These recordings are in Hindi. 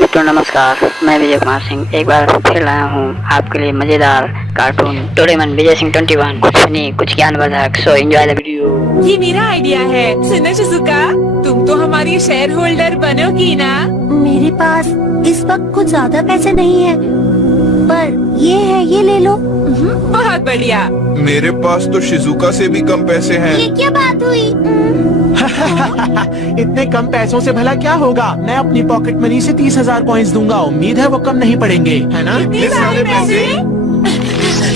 मित्रों नमस्कार, मैं विजय कुमार सिंह एक बार फिर लाया हूँ आपके लिए मजेदार कार्टून डोरेमोन विजय सिंह 21। कुछ फनी कुछ ज्ञानवर्धक, सो एंजॉय द वीडियो। ये मेरा आइडिया है। सुनो शिजुका, तुम तो हमारी शेयर होल्डर बनोगी ना? मेरे पास इस वक्त कुछ ज्यादा पैसे नहीं है, पर ये है, ये ले लो। बहुत बढ़िया। मेरे पास तो शिजुका से भी कम पैसे हैं। ये क्या बात हुई? इतने कम पैसों से भला क्या होगा? मैं अपनी पॉकेट मनी से 30,000 कॉइन्स दूंगा। उम्मीद है वो कम नहीं पड़ेंगे, है ना? इतने सारे पैसे?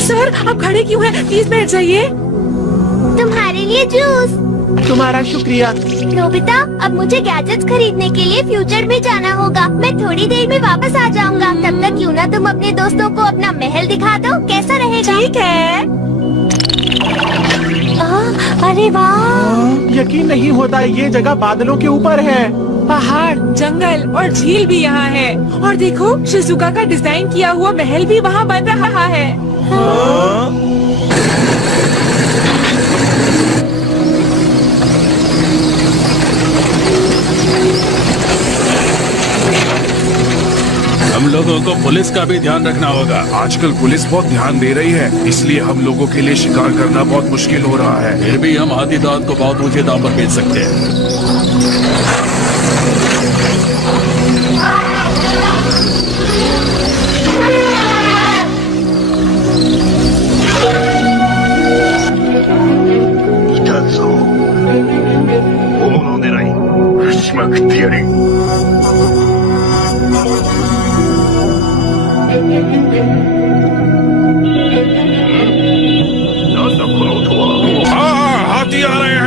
सर, आप खड़े क्यों हैं? प्लीज बैठ जाइए। तुम्हारे लिए जूस। तुम्हारा शुक्रिया। नोबिता, अब मुझे गैजेट्स खरीदने के लिए फ्यूचर में जाना होगा। मैं थोड़ी देर में वापस आ जाऊंगा। तब तक क्यों ना तुम अपने दोस्तों को अपना महल दिखा दो, कैसा रहेगा? ठीक है। अरे वाह! यकीन नहीं होता, ये जगह बादलों के ऊपर है। पहाड़, जंगल और झील भी यहाँ है। और देखो, शिजुका का डिजाइन किया हुआ महल भी वहाँ बन रहा है। हम लोगों को पुलिस का भी ध्यान रखना होगा। आजकल पुलिस बहुत ध्यान दे रही है, इसलिए हम लोगों के लिए शिकार करना बहुत मुश्किल हो रहा है। फिर भी हम हाथी दांत को बहुत ऊंचे दाम पर बेच सकते हैं। हाथी आ रहे हैं।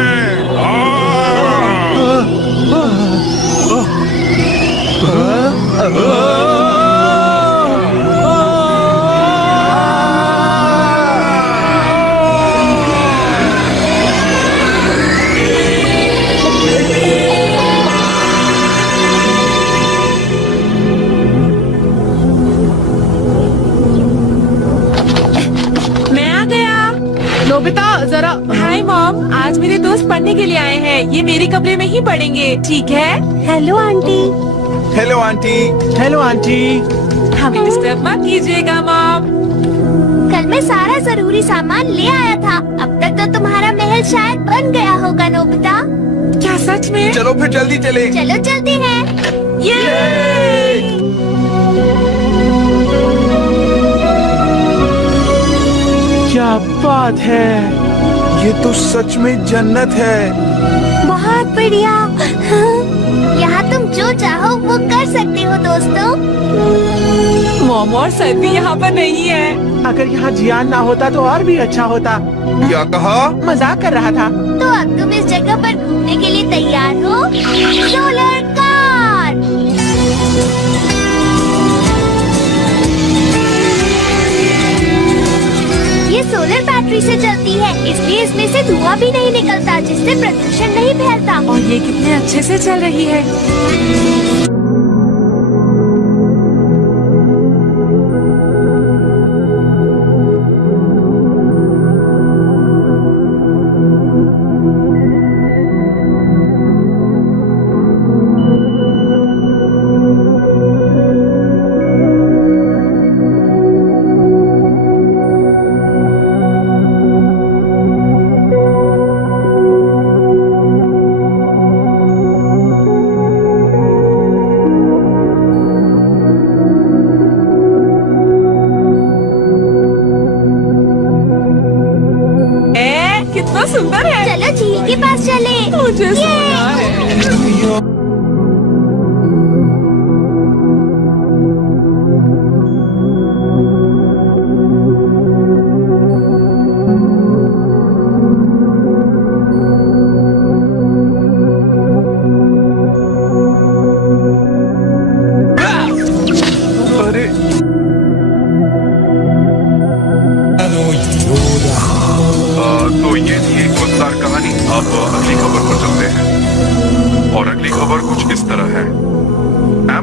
मैं आ गया। नोबिता, जरा। हाय मॉम, आज मेरे दोस्त पढ़ने के लिए आए हैं। ये मेरे कमरे में ही पढ़ेंगे, ठीक है? Hello aunty. Hello aunty. Hello aunty. हमें डिस्टर्ब मत कीजिएगा मॉम। कल मैं सारा जरूरी सामान ले आया था। अब तक तो तुम्हारा महल शायद बन गया होगा नोबिता। क्या सच में? चलो फिर जल्दी चले। चलो चलते हैं। क्या बात है! ये तो सच में जन्नत है। बहुत बढ़िया। यहाँ तुम जो चाहो वो कर सकते हो दोस्तों। मॉम और सर भी यहाँ पर नहीं है। अगर यहाँ जियान ना होता तो और भी अच्छा होता। क्या कहा? मजाक कर रहा था। तो अब तुम इस जगह पर घूमने के लिए तैयार हो? Solar car. ये सोलर बैटरी से चलती है, इसलिए इसमें से धुआं भी नहीं निकलता, जिससे प्रदूषण नहीं फैलता। और ये कितने अच्छे से चल रही है।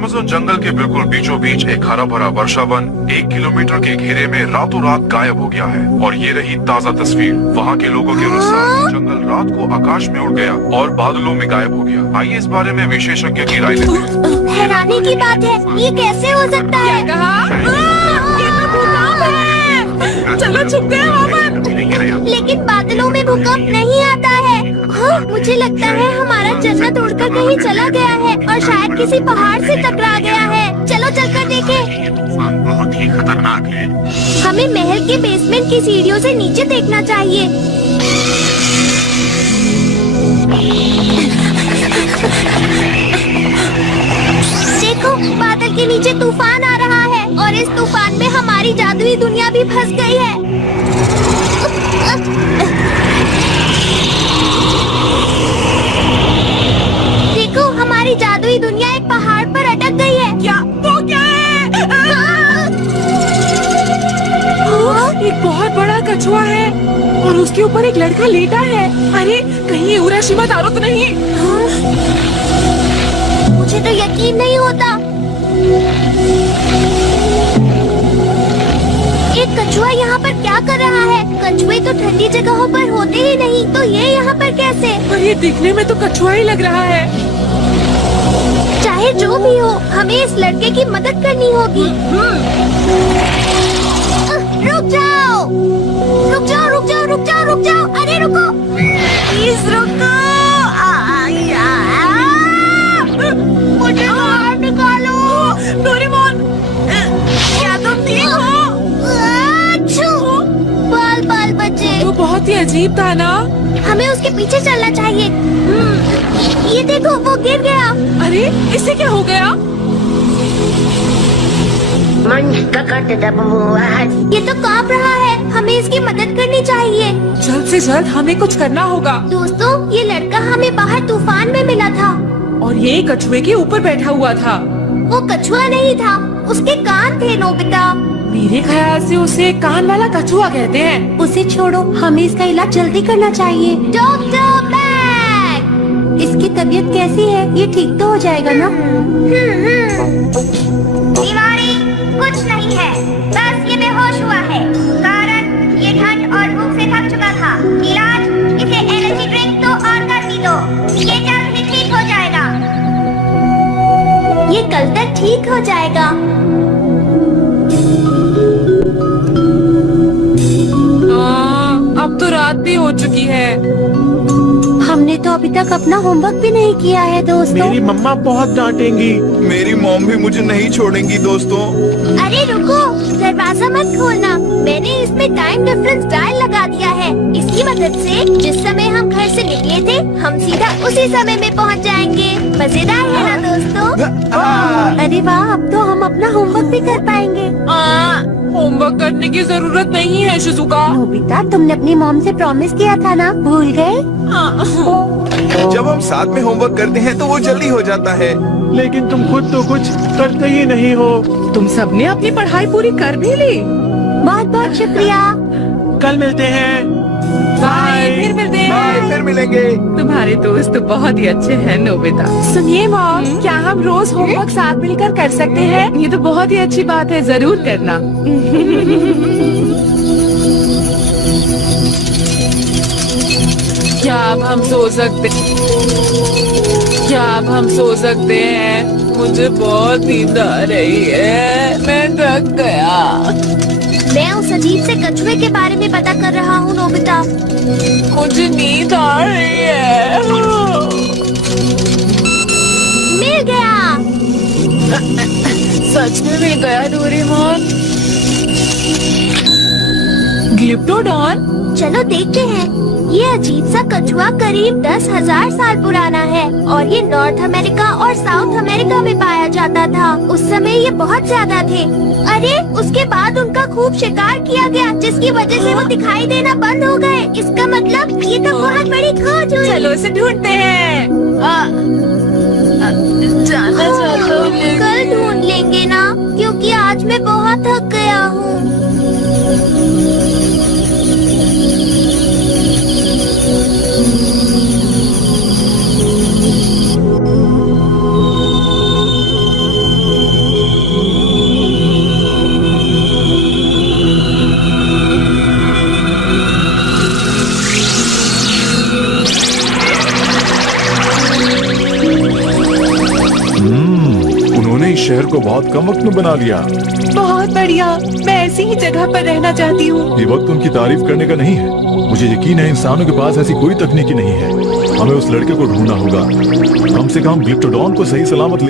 अमेज़न जंगल के बिल्कुल बीचों बीच एक हरा भरा वर्षा वन 1 किलोमीटर के घेरे में रातों रात गायब हो गया है। और ये रही ताज़ा तस्वीर। वहाँ के लोगों के अनुसार जंगल रात को आकाश में उड़ गया और बादलों में गायब हो गया। आइए इस बारे में विशेषज्ञ की राय लेते हैं। हैरानी की बात है, ये कैसे हो सकता है? क्या कहा? ये तो भूकंप है। चलो छुपते हैं वहाँ पर। लेकिन बादलों में भूकंप नहीं आता है। हाँ, मुझे लगता है हमारा जन्नत उड़कर कहीं चला गया है और शायद किसी पहाड़ से टकरा गया है। चलो चलकर देखें। बहुत ही खतरनाक है। हमें महल के बेसमेंट की सीढ़ियों से नीचे देखना चाहिए। देखो, बादल के नीचे तूफान आ रहा है और इस तूफान में हमारी जादुई दुनिया भी फंस गई है। देखो, हमारी जादुई दुनिया एक पहाड़ पर अटक गई है। क्या? वो क्या है? एक बहुत बड़ा कछुआ है और उसके ऊपर एक लड़का लेटा है। अरे कहीं ये उराशिमा तारो तो नहीं? मुझे तो यकीन नहीं होता। एक कछुआ यहाँ पर क्या कर रहा है? कछुए तो ठंडी जगहों पर होते ही नहीं, तो ये यहाँ पर कैसे? पर ये दिखने में तो कछुआ ही लग रहा है। चाहे जो भी हो, हमें इस लड़के की मदद करनी होगी। रुक जाओ, रुक जाओ, रुक जाओ, रुक जाओ, रुक जाओ। अरे रुको, प्लीज रुको। मुझे बाहर निकालो। डोरेमोन, क्या तुम ठीक हो? बाल बाल बचे। वो बहुत ही अजीब था ना? हमें उसके पीछे चलना चाहिए। ये देखो, वो गिर गया। अरे इसे क्या हो गया? ये तो कांप रहा है। हमें इसकी मदद करनी चाहिए। जल्द से जल्द हमें कुछ करना होगा। दोस्तों, ये लड़का हमें बाहर तूफान में मिला था और ये कछुए के ऊपर बैठा हुआ था। वो कछुआ नहीं था, उसके कान थे। नोबिता, मेरे ख्याल से उसे कान वाला कछुआ कहते हैं। उसे छोड़ो, हमें इसका इलाज जल्दी करना चाहिए। डॉक्टर बैग, इसकी तबीयत कैसी है? ये ठीक तो हो जाएगा ना? बीमारी कुछ नहीं है, बस ये बेहोश हुआ है। कारण ये ठंड और भूख से थक चुका था। इलाज, इसे एनर्जी ड्रिंक दो और गर्मी दो। ये जल्द ही ठीक हो जाएगा। ये कल तक ठीक हो जाएगा। अब तो रात भी हो चुकी है। हमने तो अभी तक अपना होमवर्क भी नहीं किया है दोस्तों। मेरी मम्मा बहुत डांटेंगी। मेरी मॉम भी मुझे नहीं छोड़ेंगी दोस्तों। अरे रुको, दरवाजा मत खोलना। मैंने इसमें टाइम डिफरेंस डायल लगा दिया है। इसकी मदद से जिस समय हम घर से निकले थे, हम सीधा उसी समय में पहुंच जाएंगे। मजेदार है ना दोस्तों? अरे वाह, अब तो हम अपना होमवर्क भी कर पाएंगे। होमवर्क करने की जरूरत नहीं है शिजुका। नोबिता, तुमने अपनी मॉम से प्रॉमिस किया था ना, भूल गए? जब हम साथ में होमवर्क करते हैं तो वो जल्दी हो जाता है। लेकिन तुम खुद तो कुछ करते ही नहीं हो। तुम सबने अपनी पढ़ाई पूरी कर भी ली? बहुत बहुत शुक्रिया। कल मिलते हैं। बाय, फिर मिलते हैं। फिर मिलेंगे। तुम्हारे दोस्त तो बहुत ही अच्छे हैं नोबिता। सुनिए मॉम, क्या हम रोज होमवर्क साथ मिलकर कर सकते हैं? ये तो बहुत ही अच्छी बात है, जरूर करना। क्या अब हम सो सकते हैं? मुझे बहुत नींद आ रही है, मैं थक गया। मैं उस अजीब से कछुए के बारे में पता कर रहा हूँ नोबिता। मुझे नींद आ रही है। मिल गया। सच में मिल गया डोरेमोन। ग्लिप्टोडॉन? चलो देखते हैं। ये अजीब सा कछुआ करीब 10,000 साल पुराना है और ये नॉर्थ अमेरिका और साउथ अमेरिका में पाया जाता था। उस समय ये बहुत ज्यादा थे। अरे उसके बाद उनका खूब शिकार किया गया, जिसकी वजह से वो दिखाई देना बंद हो गए। इसका मतलब ये तो बहुत बड़ी खोज हुई। चलो इसे ढूंढते हैं। जाना चाहता हूँ लेकिन- कल ढूंढ लेंगे ना, क्योंकि आज मैं बहुत थक गया हूँ। इस शहर को बहुत कम वक्त में बना लिया। बहुत बढ़िया, मैं ऐसी ही जगह पर रहना चाहती हूँ। ये वक्त उनकी तारीफ करने का नहीं है। मुझे यकीन है इंसानों के पास ऐसी कोई तकनीकी नहीं है। हमें उस लड़के को ढूंढना होगा। कम से कम ग्लिप्टोडॉन को सही सलामत